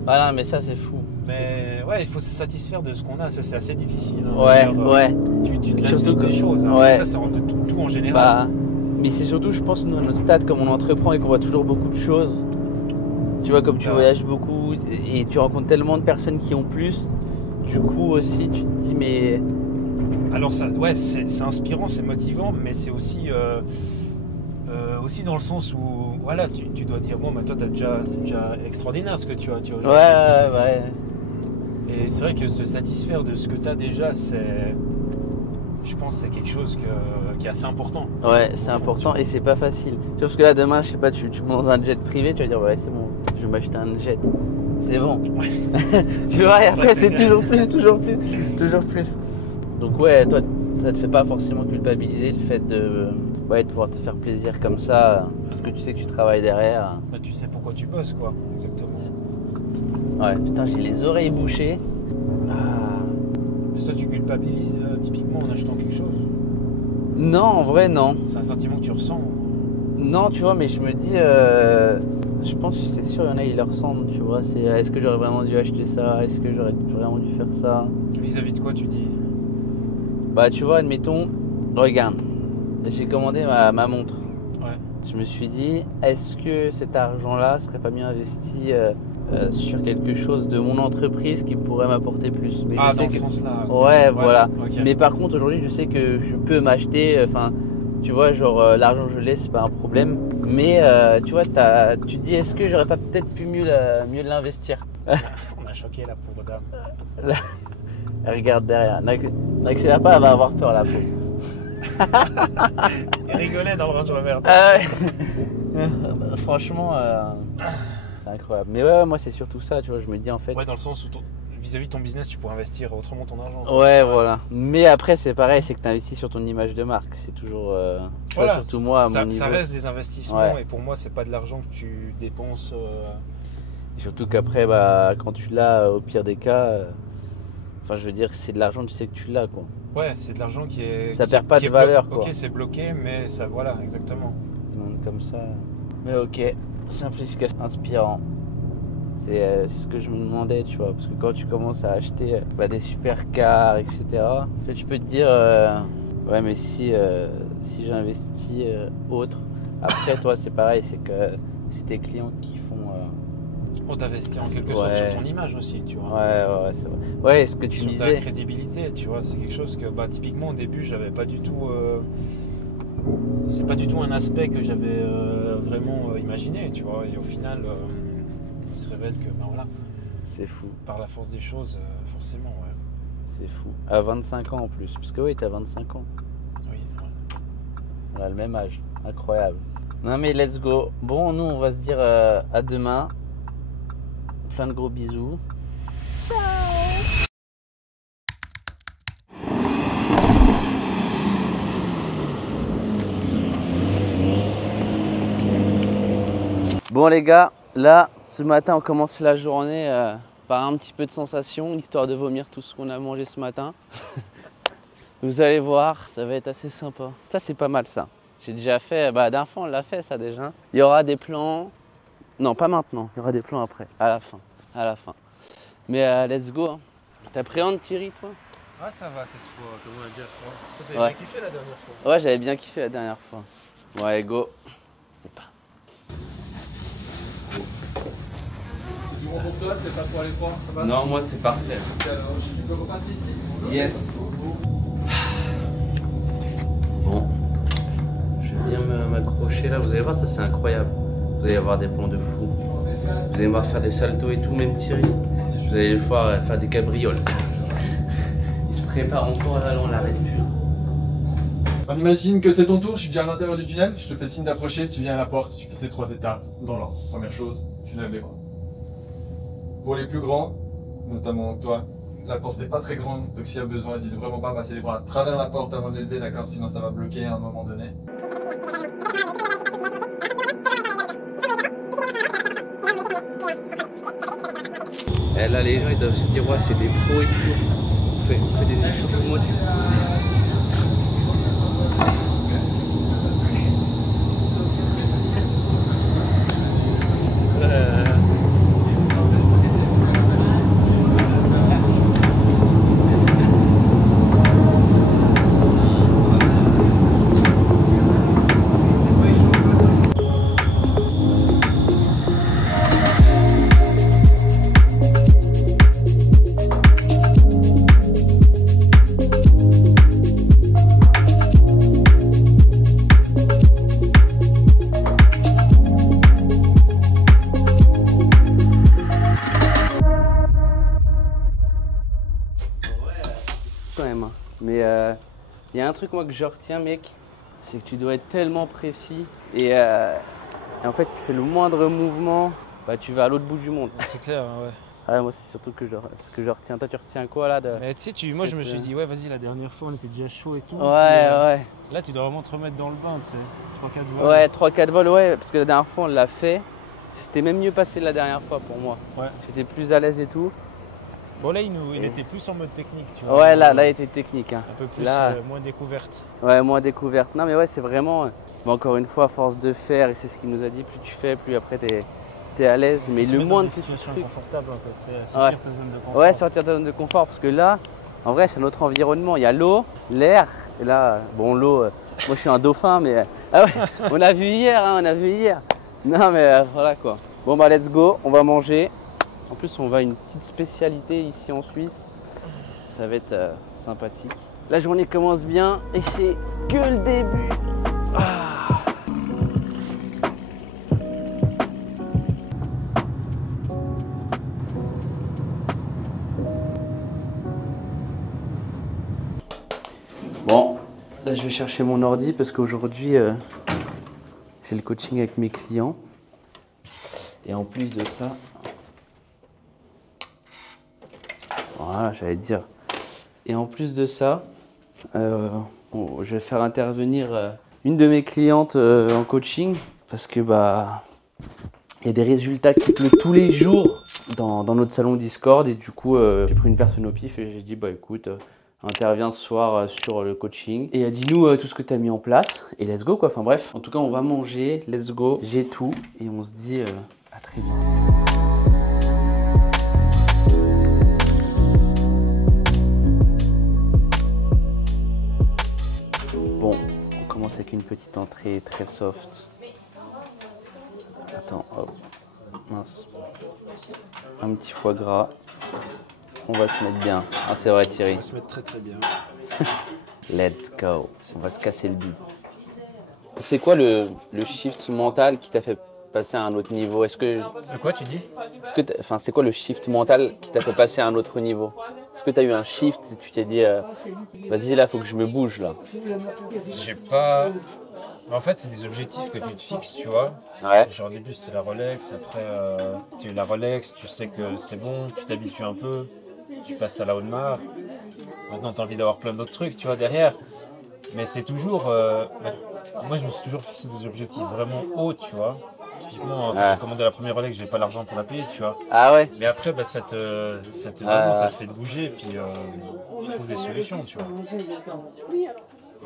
Voilà, mais ça, c'est fou. Mais ouais, il faut se satisfaire de ce qu'on a. Ça, c'est assez difficile. Hein, Ouais, d'ailleurs, ouais. Tu te Surtout lasses des que- choses. Hein. ouais. Ça, c'est en tout en général. Bah, mais c'est surtout, je pense, nous, à notre stade, comme on entreprend et qu'on voit toujours beaucoup de choses. Tu vois, comme tu Ouais. voyages beaucoup et tu rencontres tellement de personnes qui ont plus. Du coup, aussi, tu te dis, mais. Alors ça, ouais, c'est inspirant, c'est motivant, mais c'est aussi dans le sens où voilà, tu dois dire bon, bah toi c'est déjà extraordinaire ce que tu as Ouais, aujourd'hui. ouais. Et c'est vrai que se satisfaire de ce que tu as déjà, je pense que c'est quelque chose qui est assez important. Ouais, c'est Au fond, important tu vois. et c'est pas facile. Tu vois, parce que là, demain, je sais pas, tu montes dans un jet privé, tu vas dire, ouais, c'est bon, je vais m'acheter un jet. C'est bon. Tu vois, et après, Ouais, c'est toujours plus. Donc, ouais, toi, ça te fait pas forcément culpabiliser le fait de pouvoir te faire plaisir comme ça, parce que tu sais que tu travailles derrière. Bah, tu sais pourquoi tu bosses, quoi. Exactement. Ouais, putain, j'ai les oreilles bouchées. Ah. Est-ce que toi, tu culpabilises typiquement en achetant quelque chose? Non, en vrai, non. C'est un sentiment que tu ressens. Non, tu vois, mais je me dis, je pense que c'est sûr, il y en a, ils le ressentent, tu vois. C'est, est-ce que j'aurais vraiment dû acheter ça? Est-ce que j'aurais vraiment dû faire ça? Vis-à-vis de quoi tu dis? Bah tu vois, admettons, regarde, j'ai commandé ma montre. Ouais. Je me suis dit, est-ce que cet argent-là serait pas mieux investi sur quelque chose de mon entreprise qui pourrait m'apporter plus? Mais Ah, je dans sais ce que- sens-là. ok. Ouais, voilà. ok. Mais par contre, aujourd'hui, je sais que je peux m'acheter, enfin, tu vois, genre l'argent je l'ai, c'est pas un problème. Mais tu vois, tu te dis, est-ce que j'aurais pas peut-être pu mieux l'investir? On a choqué la pauvre dame. Elle regarde derrière. N'accélère pas, elle va avoir peur la peau. Il rigolait dans le Range Rover. Ah ouais. Franchement, c'est incroyable. Mais ouais, moi c'est surtout ça, tu vois, je me dis en fait. Ouais, dans le sens où vis-à-vis de ton business, tu pourrais investir autrement ton argent. Ouais, voilà. Mais après, c'est pareil, c'est que tu investis sur ton image de marque. C'est toujours. Tu vois, Voilà, surtout moi, à ça, mon ça niveau. reste des investissements Ouais. et pour moi, c'est pas de l'argent que tu dépenses. Et surtout qu'après, bah, quand tu l'as, au pire des cas, enfin, je veux dire, c'est de l'argent, tu sais que tu l'as, quoi. Ouais, c'est de l'argent qui est. Ça qui- perd pas qui de est bloqué. valeur, quoi. Ok, c'est bloqué, mais ça, voilà, exactement. Donc, comme ça. Mais ok, simplification inspirant. C'est ce que je me demandais, tu vois. Parce que quand tu commences à acheter des supercars, etc., tu peux te dire, ouais, mais si j'investis autre. Après, toi, c'est pareil, c'est que c'est tes clients qui font. On t'investit en quelque Ouais. sorte sur ton image aussi, tu vois. Ouais, c'est vrai. Ouais, ce que tu me Sur ta disais. crédibilité, tu vois, c'est quelque chose que, bah, typiquement au début, j'avais pas du tout. C'est pas du tout un aspect que j'avais vraiment imaginé, tu vois. Et au final, il se révèle que, bah voilà, C'est fou, par la force des choses, forcément, ouais. c'est fou. À 25 ans en plus. Parce que oui, t'as 25 ans. Oui, ouais. On a le même âge. Incroyable. Non mais let's go. Bon, nous, on va se dire à demain. Plein de gros bisous. Bon les gars, là, ce matin, on commence la journée par un petit peu de sensation, histoire de vomir tout ce qu'on a mangé ce matin. Vous allez voir, ça va être assez sympa. Ça, c'est pas mal ça. J'ai déjà fait, la dernière fois, on l'a fait ça déjà. Il y aura des plans, non pas maintenant, il y aura des plans après, à la fin. Mais let's go. Hein. T'appréhendes Thierry, toi? Ah, ça va cette fois, comme on a déjà fait. Toi, t'avais Ouais. bien kiffé la dernière fois. Ouais, j'avais bien kiffé la dernière fois. Ouais, go. C'est pas. C'est du bon pour toi, t'es pas trop à l'étroit, ça va? Non, moi c'est parfait. Alors, tu peux repasser ici? Yes. Bon, je vais bien m'accrocher là. Vous allez voir, ça c'est incroyable. Vous allez avoir des plans de fou. Vous allez me voir faire des saltos et tout, même Thierry. Vous allez le voir faire des cabrioles. Il se prépare encore là, on l'arrête plus. On imagine que c'est ton tour, je suis déjà à l'intérieur du tunnel, je te fais signe d'approcher, tu viens à la porte, tu fais ces 3 étapes dans l'ordre. Première chose, tu lèves les bras. Pour les plus grands, notamment toi, la porte n'est pas très grande, donc s'il y a besoin, n'hésite vraiment pas à passer les bras à travers la porte avant de l'élever, d'accord? Sinon ça va bloquer à un moment donné. Et là, les gens ils doivent se dire, ouais, c'est des pros et tout. On fait des échauffements du coup. Quand même. Hein. Mais il y a un truc moi que je retiens, mec, c'est que tu dois être tellement précis et en fait tu fais le moindre mouvement, bah, tu vas à l'autre bout du monde. C'est clair, ouais. Ah, moi c'est surtout ce que je retiens. Toi tu retiens quoi là de... Mais tu sais, moi je me suis dit, ouais, vas-y, la dernière fois on était déjà chaud et tout. Ouais, puis, ouais. Là, tu dois vraiment te remettre dans le bain, tu sais. 3-4 vols. Ouais, 3-4 vols, ouais, parce que la dernière fois on l'a fait. C'était même mieux passé la dernière fois pour moi. Ouais. J'étais plus à l'aise et tout. Bon, là, il était plus en mode technique, tu vois. Ouais, là il était technique. Hein. Un peu plus, Là- moins découverte. Ouais, moins découverte. Non, mais ouais, c'est vraiment. Mais encore une fois, à force de faire, et c'est ce qu'il nous a dit, plus tu fais, plus après t'es à l'aise. Mais Se le mettre moins dans de des petits situations trucs. confortables, en fait. C'est sortir Ouais. ta zone de confort. Ouais, sortir de ta zone de confort, parce que là, En vrai, c'est un autre environnement. Il y a l'eau, l'air. Et là, bon, l'eau, moi je suis un dauphin, mais. Ah ouais, on a vu hier, hein, on a vu hier. Non, mais voilà quoi. Bon, bah, let's go, on va manger. En plus, on va à une petite spécialité ici en Suisse. Ça va être sympathique. La journée commence bien et c'est que le début. Ah. Bon, là je vais chercher mon ordi parce qu'aujourd'hui j'ai le coaching avec mes clients. Et en plus de ça, voilà, j'allais dire. Et en plus de ça, bon, je vais faire intervenir une de mes clientes en coaching parce que bah il y a des résultats qui pleuvent tous les jours dans notre salon Discord et du coup j'ai pris une personne au pif et j'ai dit bah écoute interviens ce soir sur le coaching et dis-nous tout ce que tu as mis en place et let's go quoi. Enfin bref, en tout cas on va manger, let's go, j'ai tout et on se dit à très vite. Bon, on commence avec une petite entrée très soft. Attends, hop, mince. Un petit foie gras. On va se mettre bien. Ah, c'est vrai, Thierry. On va se mettre très très bien. Let's go. On va se casser le bide. C'est quoi le shift mental qui t'a fait passer à un autre niveau? Est-ce que. De quoi tu dis? Enfin, c'est quoi le shift mental qui t'a fait passer à un autre niveau? Est-ce que tu as eu un shift et tu t'es dit, vas-y, là, faut que je me bouge, là? J'ai pas. En fait, c'est des objectifs que tu te fixes, tu vois. Ouais. Genre au début, c'était la Rolex. Après, tu as eu la Rolex, tu sais que c'est bon, tu t'habitues un peu. Tu passes à la Audemars. Maintenant, tu as envie d'avoir plein d'autres trucs, tu vois, derrière. Mais c'est toujours. Moi, je me suis toujours fixé des objectifs vraiment hauts, tu vois. Typiquement, quand j'ai commandé la première Rolex, j'ai pas l'argent pour la payer, tu vois. Ah ouais? Mais après, bah, vraiment, ça te fait te bouger, et puis tu trouves des solutions, tu vois.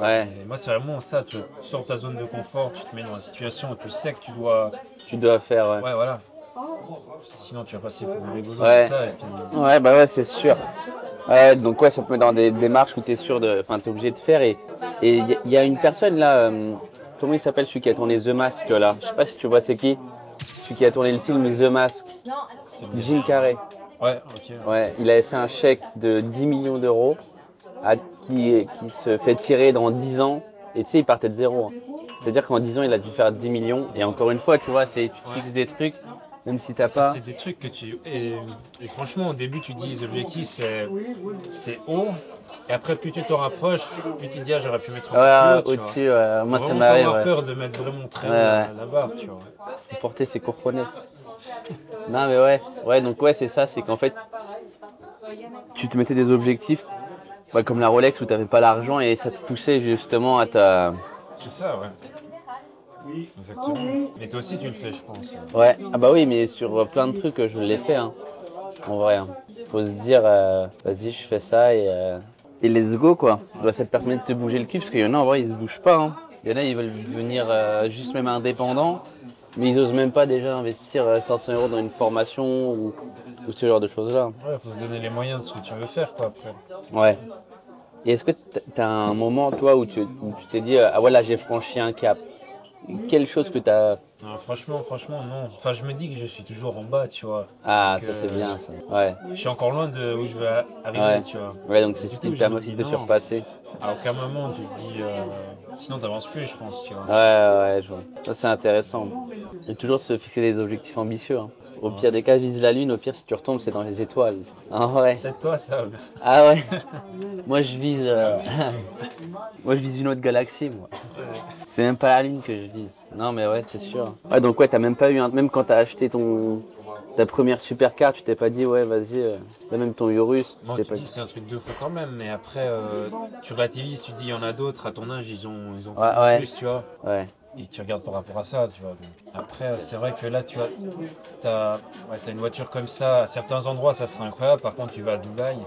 Ouais. Et moi, c'est vraiment ça, tu sors de ta zone de confort, tu te mets dans une situation où tu sais que tu dois. Tu dois faire, ouais. Ouais, voilà. Sinon, tu vas passer pour un égoïste, Ouais. ça, et puis. Ouais, bah ouais, c'est sûr. Ouais, donc ouais, ça te met dans des démarches où tu es sûr de. Enfin, tu es obligé de faire. Et il y a une personne là, comment il s'appelle celui qui a tourné The Mask là? Je sais pas si tu vois c'est qui. Celui qui a tourné le film The Mask. Jim Carrey. Ouais, ok. Ouais, il avait fait un chèque de 10 millions d'euros qui se fait tirer dans 10 ans. Et tu sais, il partait de zéro. Hein. C'est-à-dire qu'en 10 ans, il a dû faire 10 millions. Et encore une fois, tu vois, tu te fixes des trucs, même si t'as pas. C'est des trucs que tu. Et franchement, au début, tu dis les objectifs, c'est haut. Et après, plus tu t'en rapproches, plus tu dis, ah, j'aurais pu mettre un peu plus haut. Au-dessus, moi ça Faut m'arrive. pas avoir Ouais. peur de mettre vraiment très haut la barre, tu vois. Faut porter ses cojones. Non, mais ouais, donc ouais, c'est ça, c'est qu'en fait, tu te mettais des objectifs. Ouais, comme la Rolex où tu n'avais pas l'argent et ça te poussait justement à ta. C'est ça, ouais. Exactement. Mais toi aussi, tu le fais, je pense. Ouais, ah bah oui, mais sur plein de trucs, je l'ai fait. Hein. En vrai, hein. Faut se dire, vas-y, je fais ça et let's go quoi. Bah, ça te permet de te bouger le cul parce qu'il y en a en vrai, ils se bougent pas. Hein. Il y en a, ils veulent devenir juste même indépendants, mais ils osent même pas déjà investir 500 € dans une formation ou ce genre de choses-là. Ouais, faut se donner les moyens de ce que tu veux faire, quoi, après. Ouais. Et est-ce que tu as un moment, toi, où tu t'es dit, ah voilà, j'ai franchi un cap? Quelle chose que tu as... Non, franchement, non. Enfin, je me dis que je suis toujours en bas, tu vois. Ah, donc, ça c'est bien, ça. Ouais. Je suis encore loin de où je veux arriver, Ouais. tu vois. Ouais, donc c'est Du ce coup, qui te je permet me aussi dis de te non. surpasser. À aucun moment, tu te dis... Sinon, t'avances plus, je pense, tu vois. Ouais, je vois. Ça c'est intéressant. Et toujours se fixer des objectifs ambitieux. Hein. Au pire des cas, vise la lune. Au pire, si tu retombes, c'est dans les étoiles. Ah ouais. C'est toi, ça. Ah ouais. Moi, je vise... Moi, je vise une autre galaxie, moi. C'est même pas la lune que je vise. Non, mais ouais, c'est sûr. Ouais, donc ouais, t'as même pas eu... Même quand t'as acheté ta première supercar, tu t'es pas dit, ouais, vas-y, là, même ton Urus. Moi, tu tu t'es dis pas... c'est un truc de fou quand même, mais après, tu relativises, tu dis il y en a d'autres, à ton âge, ils ont Ouais. plus, tu vois. Ouais. Et tu regardes par rapport à ça, tu vois. Donc, après, c'est vrai que là, tu as une voiture comme ça, à certains endroits, ça serait incroyable. Par contre, tu vas à Dubaï,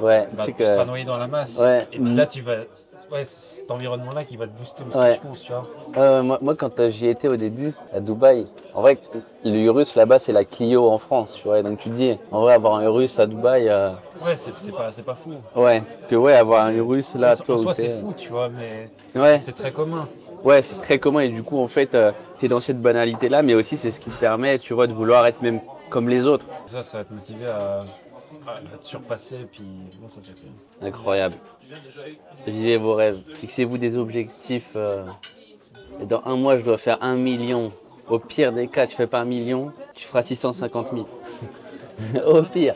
Ouais, bah, c'est tu que... seras noyé dans la masse. Ouais. Et puis là, tu vas ouais, c'est cet environnement-là qui va te booster aussi, Ouais. je pense, tu vois. Moi, quand j'y étais au début, à Dubaï, en vrai, le Urus là-bas, c'est la Clio en France, tu vois. Donc tu te dis, en vrai, avoir un Urus à Dubaï, Ouais, c'est pas fou. ouais, que ouais, avoir un C'est- Urus là, en toi, où soi, c'est t'es. fou, tu vois, mais Ouais, c'est très commun. ouais, c'est très commun et du coup, en fait, t'es dans cette banalité-là, mais aussi c'est ce qui te permet, tu vois, de vouloir être même comme les autres. Ça va te motiver à te surpasser, puis bon, ça c'est clair. Incroyable. Vivez vos rêves. Fixez-vous des objectifs. Et dans un mois, je dois faire 1 million. Au pire des cas, tu fais pas 1 million, tu feras 650 000. Au pire.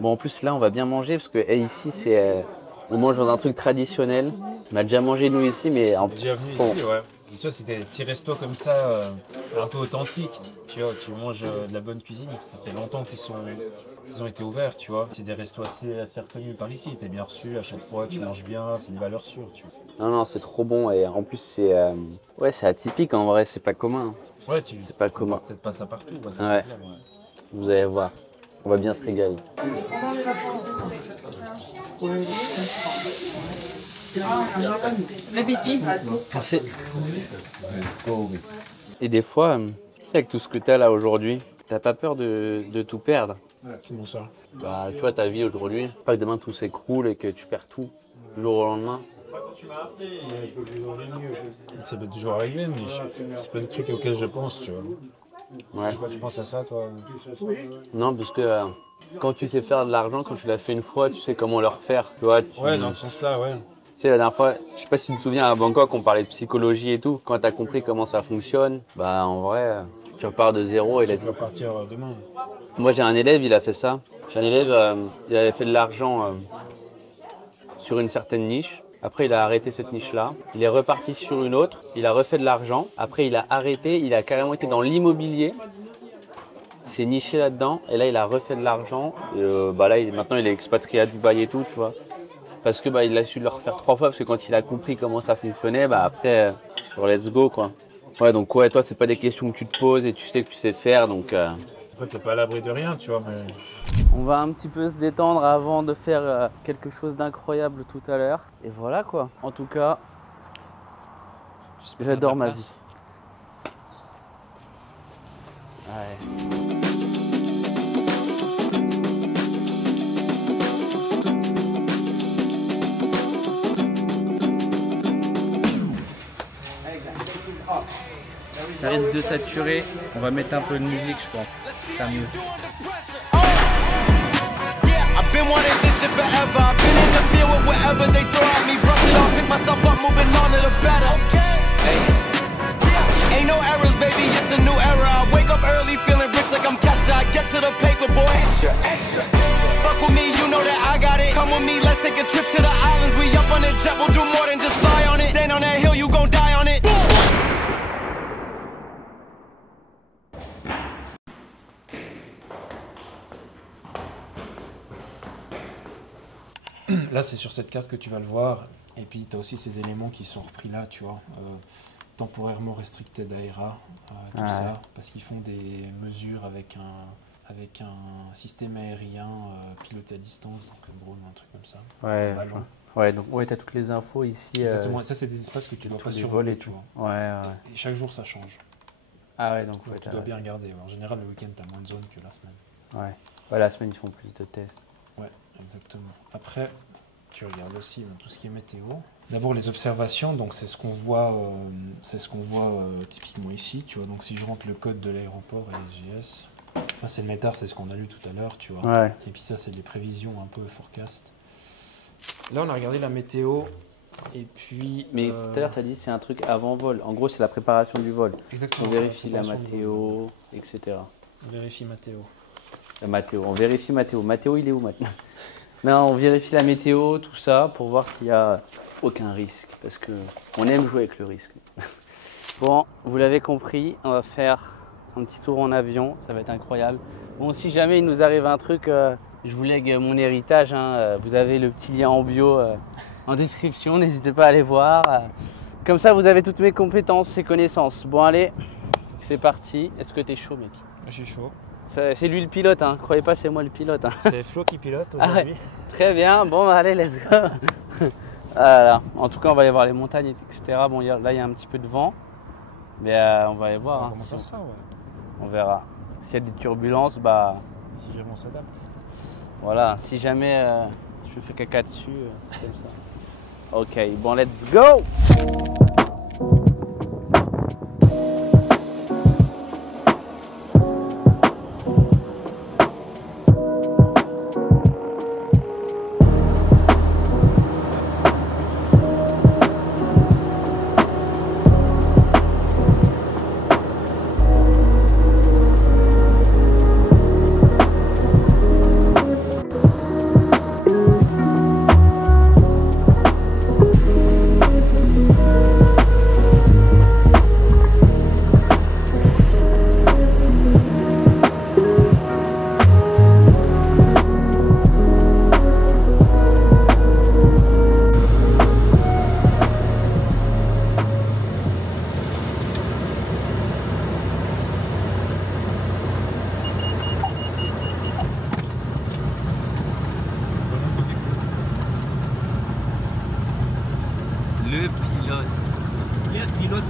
Bon, en plus, là, on va bien manger parce que ici, on mange dans un truc traditionnel. On a déjà mangé, nous, ici, mais en Déjà venu bon, ici, ouais. Tu vois, c'est des petits restos comme ça, un peu authentiques. Tu vois, tu manges de la bonne cuisine. Ça fait longtemps qu'ils ont été ouverts, tu vois. C'est des restos assez reconnus par ici. Tu es bien reçu à chaque fois, tu manges bien, c'est une valeur sûre, tu vois. non, c'est trop bon. Et en plus, ouais, c'est atypique en vrai, c'est pas commun. Ouais, C'est pas tu commun. vois peut-être pas ça partout, ouais, ça, Ouais. c'est clair, ouais. Vous allez voir. On va bien se régaler. Merci. Et des fois, tu sais, avec tout ce que tu as là aujourd'hui, t'as pas peur de tout perdre. Comment ça? Bah, tu vois, ta vie aujourd'hui, pas que demain tout s'écroule et que tu perds tout du jour au lendemain. Ça peut toujours arriver, mais c'est pas des trucs auxquels je pense, tu vois. Ouais. Je sais pas, tu penses à ça, toi? Non, parce que quand tu sais faire de l'argent, quand tu l'as fait une fois, tu sais comment le refaire. Tu vois, Ouais, dans le sens là, ouais. Tu sais, la dernière fois, je sais pas si tu te souviens, à Bangkok, on parlait de psychologie et tout. Quand tu as compris comment ça fonctionne, bah en vrai, tu repars de zéro. Et Tu peux partir demain. moi, j'ai un élève, il a fait ça. J'ai un élève, il avait fait de l'argent sur une certaine niche. Après, il a arrêté cette niche-là. Il est reparti sur une autre. Il a refait de l'argent. Après, il a arrêté. Il a carrément été dans l'immobilier. Il s'est niché là-dedans. Et là, il a refait de l'argent. Bah là, maintenant, il est expatrié à Dubaï et tout, tu vois. Parce que bah, il a su le refaire 3 fois. Parce que quand il a compris comment ça fonctionnait, bah après, let's go, quoi. Ouais, donc ouais, toi, c'est pas des questions que tu te poses et tu sais que tu sais faire, donc. En fait, t'es pas à l'abri de rien, tu vois, mais. On va un petit peu se détendre avant de faire quelque chose d'incroyable tout à l'heure. Et voilà quoi. En tout cas, j'adore ma vie. Ouais. Ça risque de saturer. On va mettre un peu de musique, je pense. C'est mieux. I've been wanting this shit forever. I've been in the field with whatever they throw at me. Brush it off, pick myself up, moving on to the better. Hey. Ain't no errors, baby, it's a new era. I wake up early, feeling rich like I'm Kesha. I get to the paper, boy. Extra, extra. Fuck with me, you know that I got it. Come with me, let's take a trip to the islands. We up on the jet, we'll do more than just fly on it. Stand on that hill, you gon' die on it. Là, c'est sur cette carte que tu vas le voir. Et puis, tu as aussi ces éléments qui sont repris là, tu vois. Temporairement restricted AERA, tout ça. Parce qu'ils font des mesures avec un système aérien piloté à distance, donc un drone, un truc comme ça. Ouais, ouais, donc ouais, t'as toutes les infos ici. Exactement. Et ça, c'est des espaces que tu dois pas survoler, tu vois. Ouais, ouais. Et chaque jour, ça change. Ah ouais, donc Tu dois bien regarder. En général, le week-end, tu as moins de zones que la semaine. Ouais. Ouais, la semaine, ils font plus de tests. Ouais, exactement. Après, tu regardes aussi tout ce qui est météo. D'abord les observations, donc c'est ce qu'on voit, typiquement ici, tu vois. Donc si je rentre le code de l'aéroport et les GS, là c'est le METAR, c'est ce qu'on a lu tout à l'heure, tu vois. Ouais. Et puis ça c'est les prévisions un peu forecast. Là on a regardé la météo et puis. Mais tout à l'heure, tu as dit c'est un truc avant vol. En gros, c'est la préparation du vol. Exactement. On vérifie la préparation du vol. météo, etc. On vérifie météo. La météo, on vérifie météo. Météo, il est où maintenant? Non, on vérifie la météo, tout ça, pour voir s'il n'y a aucun risque. Parce qu'on aime jouer avec le risque. Bon, vous l'avez compris, on va faire un petit tour en avion. Ça va être incroyable. Bon, si jamais il nous arrive un truc, je vous lègue mon héritage. Hein, vous avez le petit lien en bio en description. N'hésitez pas à aller voir. Comme ça, vous avez toutes mes compétences et connaissances. Bon, allez, c'est parti. Est-ce que tu es chaud, mec? Je suis chaud. C'est lui le pilote, hein. Croyez pas, c'est moi le pilote. Hein. C'est Flo qui pilote Ah aujourd'hui. ouais. Très bien, bon, allez, let's go. Voilà. En tout cas, on va aller voir les montagnes, etc. Bon, là, il y a un petit peu de vent. Mais on va aller voir. Comment ça si sera, ouais. on verra. S'il y a des turbulences, bah Si jamais on s'adapte. voilà. Si jamais je fais caca dessus, c'est comme ça. Ok, bon, let's go! Le pilote. Le pilote.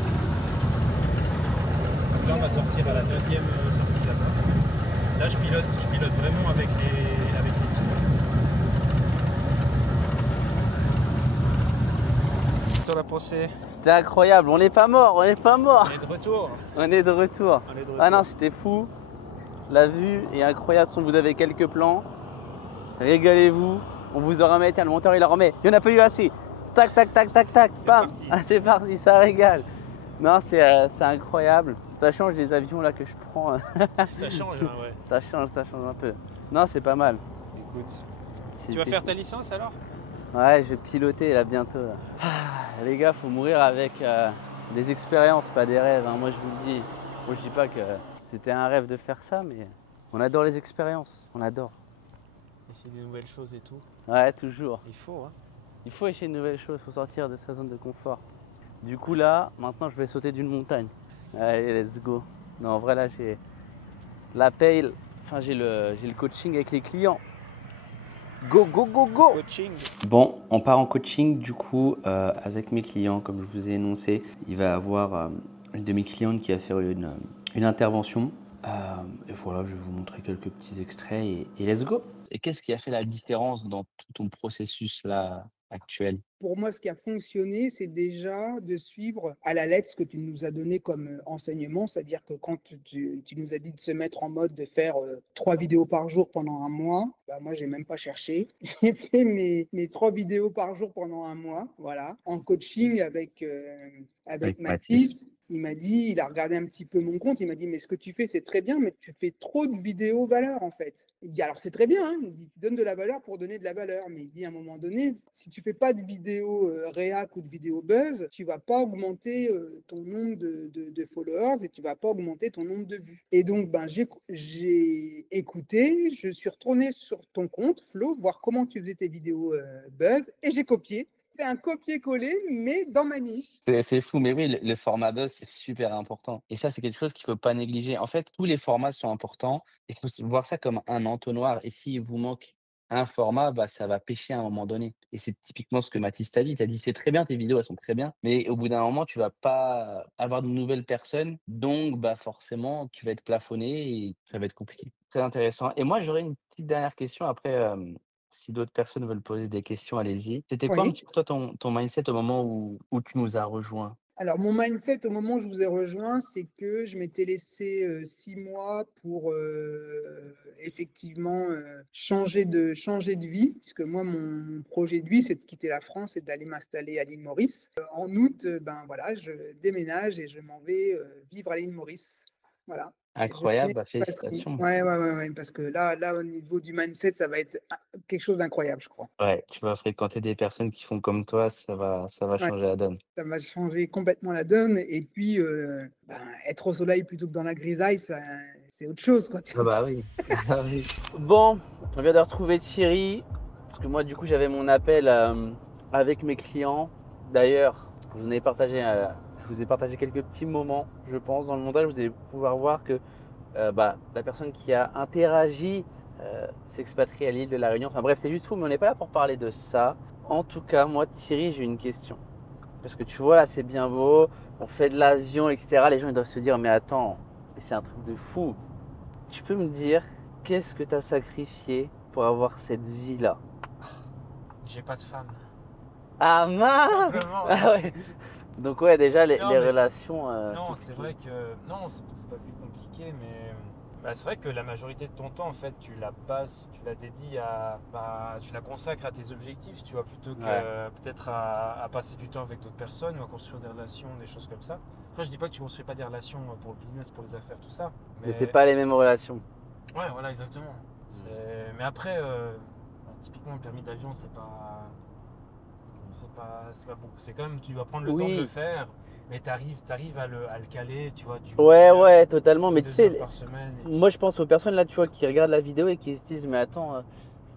Donc là, on va sortir à la deuxième sortie là-bas. Là, je pilote vraiment avec les pieds. Sur la pensée. C'était incroyable, on n'est pas mort, on n'est pas mort. On est de retour. On est de retour. On est de retour. Ah non, c'était fou. La vue est incroyable. Si vous avez quelques plans, régalez-vous. On vous en remet. Tiens, le monteur il en remet. Il n'y en a pas eu assez. Tac, tac, tac, tac, tac. Bam. Parti. Ah, c'est parti, ça régale. Non, c'est incroyable. Ça change des avions là que je prends. Ça change, hein, ouais. Ça change un peu. Non, c'est pas mal. Écoute. Tu C'était- vas faire ta licence alors? Ouais, je vais piloter là bientôt. Là. Ah, les gars, faut mourir avec des expériences, pas des rêves. Hein. Moi, je vous le dis. Moi, je dis pas que c'était un rêve de faire ça, mais on adore les expériences. On adore. Essayer des nouvelles choses et tout. Ouais, toujours. Il faut, hein. Il faut essayer de nouvelles choses, il faut sortir de sa zone de confort. Du coup, là, maintenant, je vais sauter d'une montagne. Allez, let's go. Non, en vrai, là, j'ai la paye. Enfin, j'ai le coaching avec les clients. Go, go, go, go! Coaching. Bon, on part en coaching du coup avec mes clients, comme je vous ai énoncé. Il va y avoir une de mes clientes qui va faire une intervention. Et voilà, je vais vous montrer quelques petits extraits et let's go. Et qu'est-ce qui a fait la différence dans tout ton processus là actuel? Pour moi, ce qui a fonctionné, c'est déjà de suivre à la lettre ce que tu nous as donné comme enseignement, c'est-à-dire que quand tu nous as dit de se mettre en mode de faire 3 vidéos par jour pendant un mois, bah moi, j'ai même pas cherché. J'ai fait mes 3 vidéos par jour pendant un mois, voilà, en coaching avec Mathis. Il m'a dit, il a regardé un petit peu mon compte, il m'a dit, mais ce que tu fais, c'est très bien, mais tu fais trop de vidéos valeur, en fait. Il dit, alors c'est très bien, hein. Il dit, tu donnes de la valeur pour donner de la valeur, mais il dit, à un moment donné, si tu fais pas de vidéos réac ou de vidéos buzz, tu vas pas augmenter ton nombre de followers et tu vas pas augmenter ton nombre de vues. Et donc, ben, j'ai écouté, je suis retourné sur ton compte, Flo, voir comment tu faisais tes vidéos buzz, et j'ai copié. Fait un copier-coller, mais dans ma niche. C'est fou, mais oui, le format buzz, c'est super important. Et ça, c'est quelque chose qu'il ne faut pas négliger. En fait, tous les formats sont importants. Il faut voir ça comme un entonnoir. Et s'il vous manque un format, bah, ça va pêcher à un moment donné. Et c'est typiquement ce que Mathis t'a dit. Tu as dit, c'est très bien, tes vidéos, elles sont très bien. Mais au bout d'un moment, tu ne vas pas avoir de nouvelles personnes. Donc, bah, forcément, tu vas être plafonné et ça va être compliqué. Très intéressant. Et moi, j'aurais une petite dernière question après. Si d'autres personnes veulent poser des questions, allez-y. C'était quoi un Oui. petit peu toi ton mindset au moment où tu nous as rejoints? Alors, mon mindset au moment où je vous ai rejoint, c'est que je m'étais laissé 6 mois pour effectivement changer de vie, puisque moi, mon projet de vie, c'est de quitter la France et d'aller m'installer à l'île Maurice. En août, ben voilà, je déménage et je m'en vais vivre à l'île Maurice. Voilà. Incroyable, bah, Je connais pas félicitations. trop. Ouais, parce que là, au niveau du mindset, ça va être quelque chose d'incroyable, je crois. Ouais, tu vas fréquenter des personnes qui font comme toi, ça va Ouais. changer la donne. Ça va changer complètement la donne. Et puis, ben, être au soleil plutôt que dans la grisaille, c'est autre chose, quoi. Ah bah oui. Ah oui. Bon, on vient de retrouver Thierry, parce que moi du coup j'avais mon appel avec mes clients. D'ailleurs, je vous ai partagé quelques petits moments, je pense, dans le montage. Vous allez pouvoir voir que bah, la personne qui a interagi s'expatrie à l'île de la Réunion. Enfin bref, c'est juste fou, mais on n'est pas là pour parler de ça. En tout cas, moi, Thierry, j'ai une question. Parce que tu vois, là, c'est bien beau, on fait de l'avion, etc. Les gens, ils doivent se dire, mais attends, mais c'est un truc de fou. Tu peux me dire, qu'est-ce que tu as sacrifié pour avoir cette vie-là? J'ai pas de femme. Ah mince! Simplement. Ah ouais. Donc ouais, déjà, les Non, mais relations... Non, c'est compliquées. vrai que. Non, c'est pas plus compliqué, mais. Bah, c'est vrai que la majorité de ton temps, en fait, tu la passes, tu la dédies à. Bah, tu la consacres à tes objectifs, tu vois, plutôt que Ouais. peut-être à passer du temps avec d'autres personnes ou à construire des relations, des choses comme ça. Après, je dis pas que tu construis pas des relations pour le business, pour les affaires, tout ça. Mais c'est pas les mêmes relations. Ouais, voilà, exactement. Mais après, bah, typiquement, le permis d'avion, c'est pas beaucoup. C'est quand même, tu dois prendre le temps de le Oui, faire, mais t'arrives à le caler, tu vois, ouais, une heure, ouais, totalement. une, Mais tu 2 heures sais, par semaine. Et moi puis, je pense aux personnes là, tu vois, qui regardent la vidéo et qui se disent, mais attends,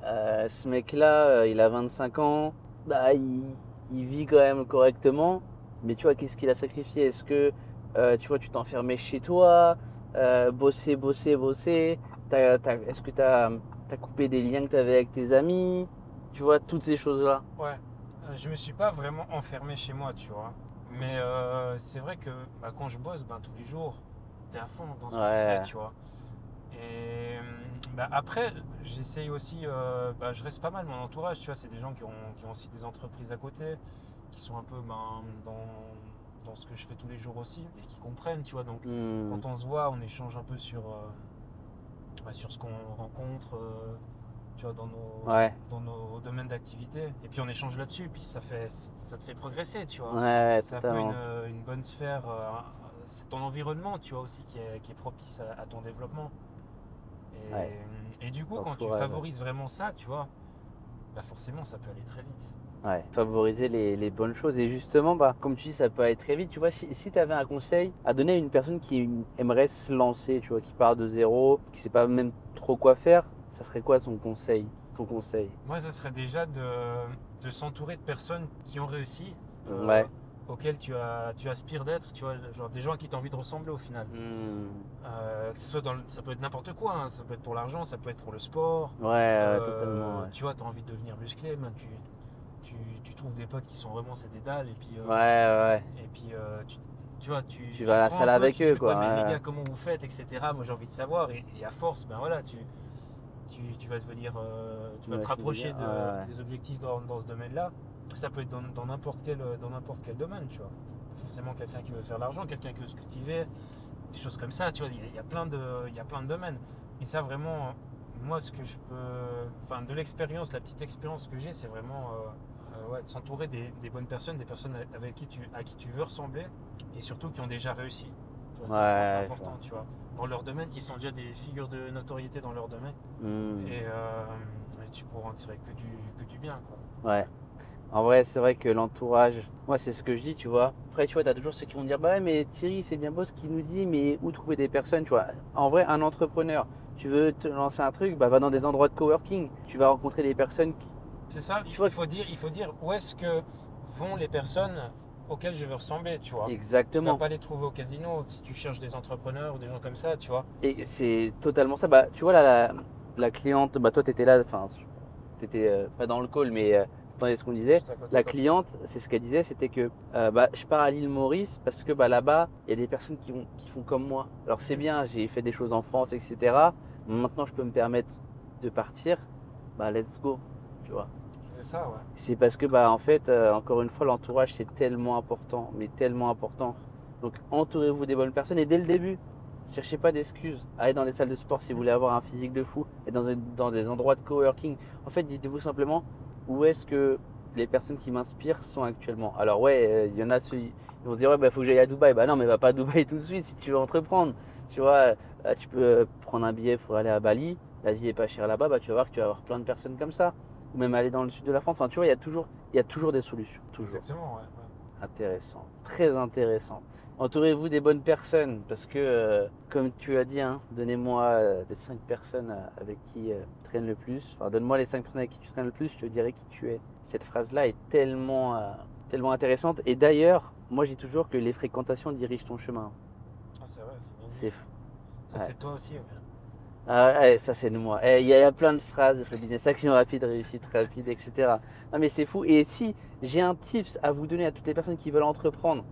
ce mec-là, il a 25 ans, bah il vit quand même correctement, mais tu vois, qu'est-ce qu'il a sacrifié? Est-ce que, tu vois, tu t'enfermais chez toi, bosser, bosser, bosser, est-ce que t'as coupé des liens que t'avais avec tes amis? Tu vois, toutes ces choses-là. ouais, je me suis pas vraiment enfermé chez moi, tu vois. Mais c'est vrai que bah, quand je bosse, ben, tous les jours, t'es à fond dans ce que tu fais, Ouais, tu vois. Et bah, après, j'essaye aussi, bah, je reste pas mal mon entourage, tu vois, c'est des gens qui ont aussi des entreprises à côté, qui sont un peu ben, dans ce que je fais tous les jours aussi, et qui comprennent, tu vois. Donc hmm, quand on se voit, on échange un peu bah, sur ce qu'on rencontre, tu vois, ouais, dans nos domaines d'activité. Et puis on échange là-dessus, puis ça te fait progresser, tu vois. ouais, C'est un peu totalement. une bonne sphère, c'est ton environnement, tu vois, aussi qui est propice à ton développement. Ouais, Et du coup, quand tu l'entourage, ouais. favorises vraiment ça, tu vois, bah forcément, ça peut aller très vite. Ouais, favoriser les bonnes choses. Et justement, bah, comme tu dis, ça peut aller très vite. Tu vois, si tu avais un conseil à donner à une personne qui aimerait se lancer, tu vois, qui part de zéro, qui sait pas même trop quoi faire, ça serait quoi son conseil, ton conseil? Moi, ça serait déjà de s'entourer de personnes qui ont réussi, Ouais. auxquelles tu aspires d'être, tu vois, genre des gens à qui tu as envie de ressembler au final. Hmm. Que ce soit ça peut être n'importe quoi, hein, ça peut être pour l'argent, ça peut être pour le sport. Ouais, totalement, ouais. Tu vois, tu as envie de devenir musclé, ben, tu, tu trouves des potes qui sont vraiment c'est des dalles, Ouais, ouais. et puis tu vois, Tu vas tu à la prends un salle peu, avec tu dis eux, mais, ouais, quoi. mais les Ouais. gars, comment vous faites, etc. Moi j'ai envie de savoir, et à force, ben voilà, tu vas devenir, tu vas te Machine de rapprocher guerre. de Ouais, tes objectifs dans ce domaine-là. Ça peut être dans n'importe quel domaine, tu vois. Forcément quelqu'un qui veut faire l'argent, quelqu'un qui veut se cultiver, des choses comme ça, tu vois, il y a plein de domaines. Et ça, vraiment, moi, ce que je peux. Enfin, de l'expérience, la petite expérience que j'ai, c'est vraiment ouais, de s'entourer des bonnes personnes, des personnes à qui tu veux ressembler, et surtout qui ont déjà réussi. Tu vois, ouais. ça, je pense que c'est Ouais, je important, vois. tu vois. Dans leur domaine, qui sont déjà des figures de notoriété dans leur domaine, Hmm. et tu pourras en tirer que du bien, quoi. Ouais. En vrai, c'est vrai que l'entourage, moi, c'est ce que je dis, tu vois. Après, tu vois, t'as toujours ceux qui vont dire, bah ouais, mais Thierry, c'est bien beau ce qu'il nous dit, mais où trouver des personnes, tu vois. En vrai, un entrepreneur, tu veux te lancer un truc, bah va dans des endroits de coworking. Tu vas rencontrer des personnes qui, C'est ça, tu vois, il faut dire où est-ce que vont les personnes auxquelles je veux ressembler, tu vois. Tu vas exactement. pas les trouver au casino si tu cherches des entrepreneurs ou des gens comme ça, tu vois. Et c'est totalement ça. Bah, tu vois, là, la cliente, bah toi, t'étais là, enfin, t'étais pas dans le call, mais t'entendais ce qu'on disait. Juste à côté La de toi. cliente, c'est ce qu'elle disait, c'était que bah, je pars à l'île Maurice parce que bah, là-bas, il y a des personnes qui font comme moi. Alors c'est bien, j'ai fait des choses en France, etc. Maintenant, je peux me permettre de partir. Bah, let's go, tu vois. C'est ça, ouais. C'est parce que, bah, en fait, encore une fois, l'entourage, c'est tellement important, mais tellement important. Donc, entourez-vous des bonnes personnes et dès le début, cherchez pas d'excuses. Allez dans les salles de sport si vous voulez avoir un physique de fou et dans des endroits de coworking. En fait, dites-vous simplement où est-ce que les personnes qui m'inspirent sont actuellement. Alors, ouais, il y en a ceux, ils vont se dire, ouais, bah, faut que j'aille à Dubaï. Bah, non, mais va pas à Dubaï tout de suite si tu veux entreprendre. Tu vois, tu peux prendre un billet pour aller à Bali. La vie est pas chère là-bas, bah, tu vas voir que tu vas avoir plein de personnes comme ça ou même aller dans le sud de la France. Enfin, tu vois, il y a toujours des solutions. Toujours. Exactement, ouais. Ouais. Intéressant. Très intéressant. Entourez-vous des bonnes personnes parce que, comme tu as dit, hein, donnez-moi les 5 personnes avec qui tu traînes le plus. Enfin, donne-moi les 5 personnes avec qui tu traînes le plus, je te dirai qui tu es. Cette phrase-là est tellement intéressante. Et d'ailleurs, moi, je dis toujours que les fréquentations dirigent ton chemin. Ah, c'est vrai, c'est bien dit. C'est. Ça, Ouais. c'est toi aussi, ouais. Ah ouais, ça c'est de moi. Il y a plein de phrases, le business, action rapide, réussite rapide, etc. Non mais c'est fou. Et si j'ai un tips à vous donner à toutes les personnes qui veulent entreprendre,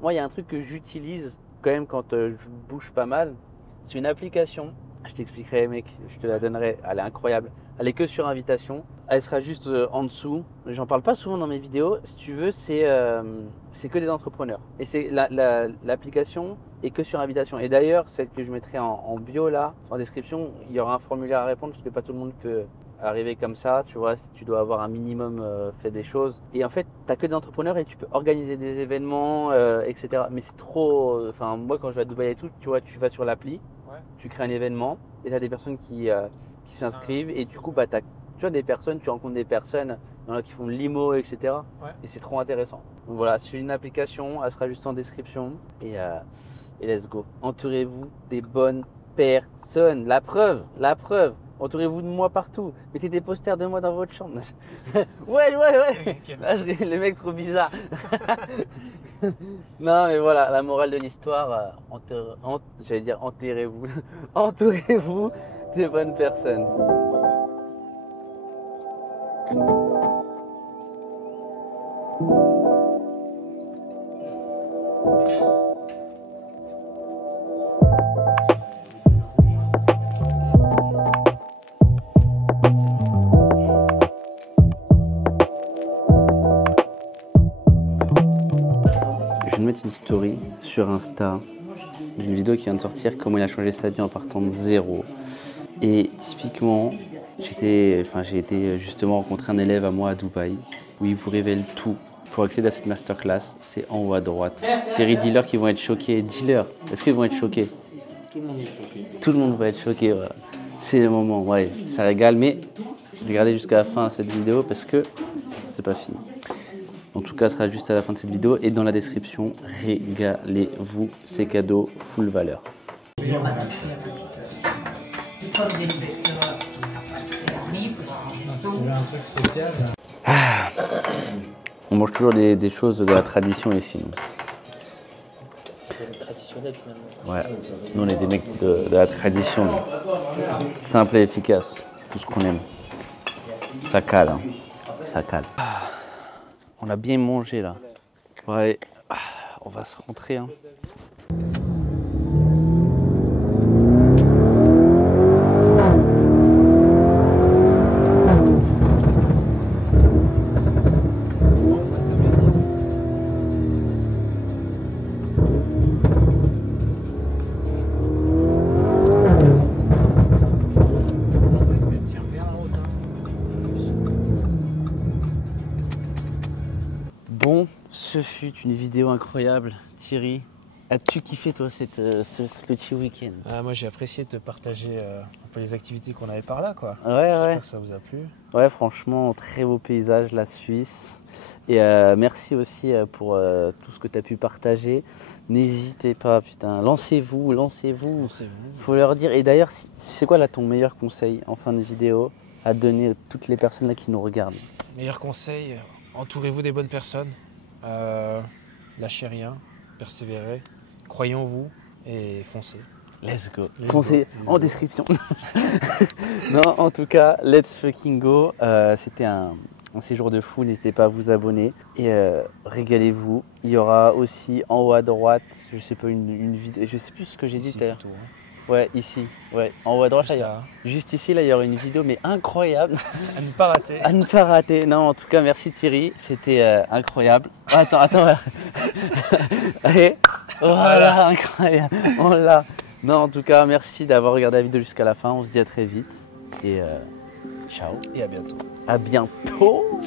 moi il y a un truc que j'utilise quand même quand je bouge pas mal. C'est une application. Je t'expliquerai mec, je te la donnerai. Elle est incroyable. Elle est que sur invitation. Elle sera juste en dessous. J'en parle pas souvent dans mes vidéos. Si tu veux, c'est que des entrepreneurs. Et c'est l'application est que sur invitation. Et d'ailleurs, celle que je mettrai en bio là, en description, il y aura un formulaire à répondre parce que pas tout le monde peut arriver comme ça. Tu vois, tu dois avoir un minimum fait des choses. Et en fait, tu n'as que des entrepreneurs et tu peux organiser des événements, etc. Mais c'est trop. Enfin, moi, quand je vais à Dubaï et tout, tu vois, tu vas sur l'appli, tu crées un événement et tu as des personnes qui s'inscrivent. Et du coup, bah, tu vois des personnes, tu rencontres des personnes, il y en a qui font de l'IMO, etc. Et c'est trop intéressant. Donc voilà, c'est une application, elle sera juste en description. Et let's go. Entourez-vous des bonnes personnes. La preuve. Entourez-vous de moi partout. Mettez des posters de moi dans votre chambre. ouais. Là, le mec trop bizarre. Non, mais voilà, la morale de l'histoire, j'allais dire enterrez-vous. Entourez-vous des bonnes personnes. Je vais mettre une story sur Insta d'une vidéo qui vient de sortir, comment il a changé sa vie en partant de zéro. Et typiquement, j'ai été justement rencontrer un élève à moi à Dubaï où il vous révèle tout. Pour accéder à cette masterclass, c'est en haut à droite. Série dealers qui vont être choqués. Dealers, est-ce qu'ils vont être choqués? Tout le monde est choqué. Tout le monde va être choqué, voilà. C'est le moment, ouais, ça régale, mais regardez jusqu'à la fin de cette vidéo parce que c'est pas fini. En tout cas, ce sera juste à la fin de cette vidéo et dans la description, régalez-vous, c'est cadeau, full valeur. On mange toujours des choses de la tradition ici. Traditionnel finalement. Ouais, nous on est des mecs de la tradition. Simple et efficace, tout ce qu'on aime. Ça cale, hein. Ça cale. On a bien mangé là. Bon, allez, on va se rentrer. Hein. Bon, ce fut une vidéo incroyable. Thierry, as-tu kiffé toi ce petit week-end? Moi j'ai apprécié de te partager un peu les activités qu'on avait par là quoi. Ouais. J'espère que ça vous a plu. Ouais, franchement, très beau paysage, la Suisse. Et merci aussi pour tout ce que tu as pu partager. N'hésitez pas, putain, lancez-vous. Faut leur dire. Et d'ailleurs, c'est quoi là ton meilleur conseil en fin de vidéo à donner à toutes les personnes là qui nous regardent? Meilleur conseil, entourez-vous des bonnes personnes. Lâchez rien, persévérez, croyez en vous et foncez. Let's go. Foncez en description. Non, en tout cas, let's fucking go. C'était un séjour de fou. N'hésitez pas à vous abonner et régalez-vous. Il y aura aussi en haut à droite, je sais pas, une vidéo. Je sais plus ce que j'ai dit tout à l'heure. Ouais, ici. Ouais, en haut à droite, juste ici, là, il y aura une vidéo, mais incroyable. À ne pas rater. À ne pas rater. Non, en tout cas, merci Thierry. C'était incroyable. Attends. Allez, voilà, incroyable. On l'a. Non, en tout cas, merci d'avoir regardé la vidéo jusqu'à la fin. On se dit à très vite. Et ciao. Et à bientôt. À bientôt.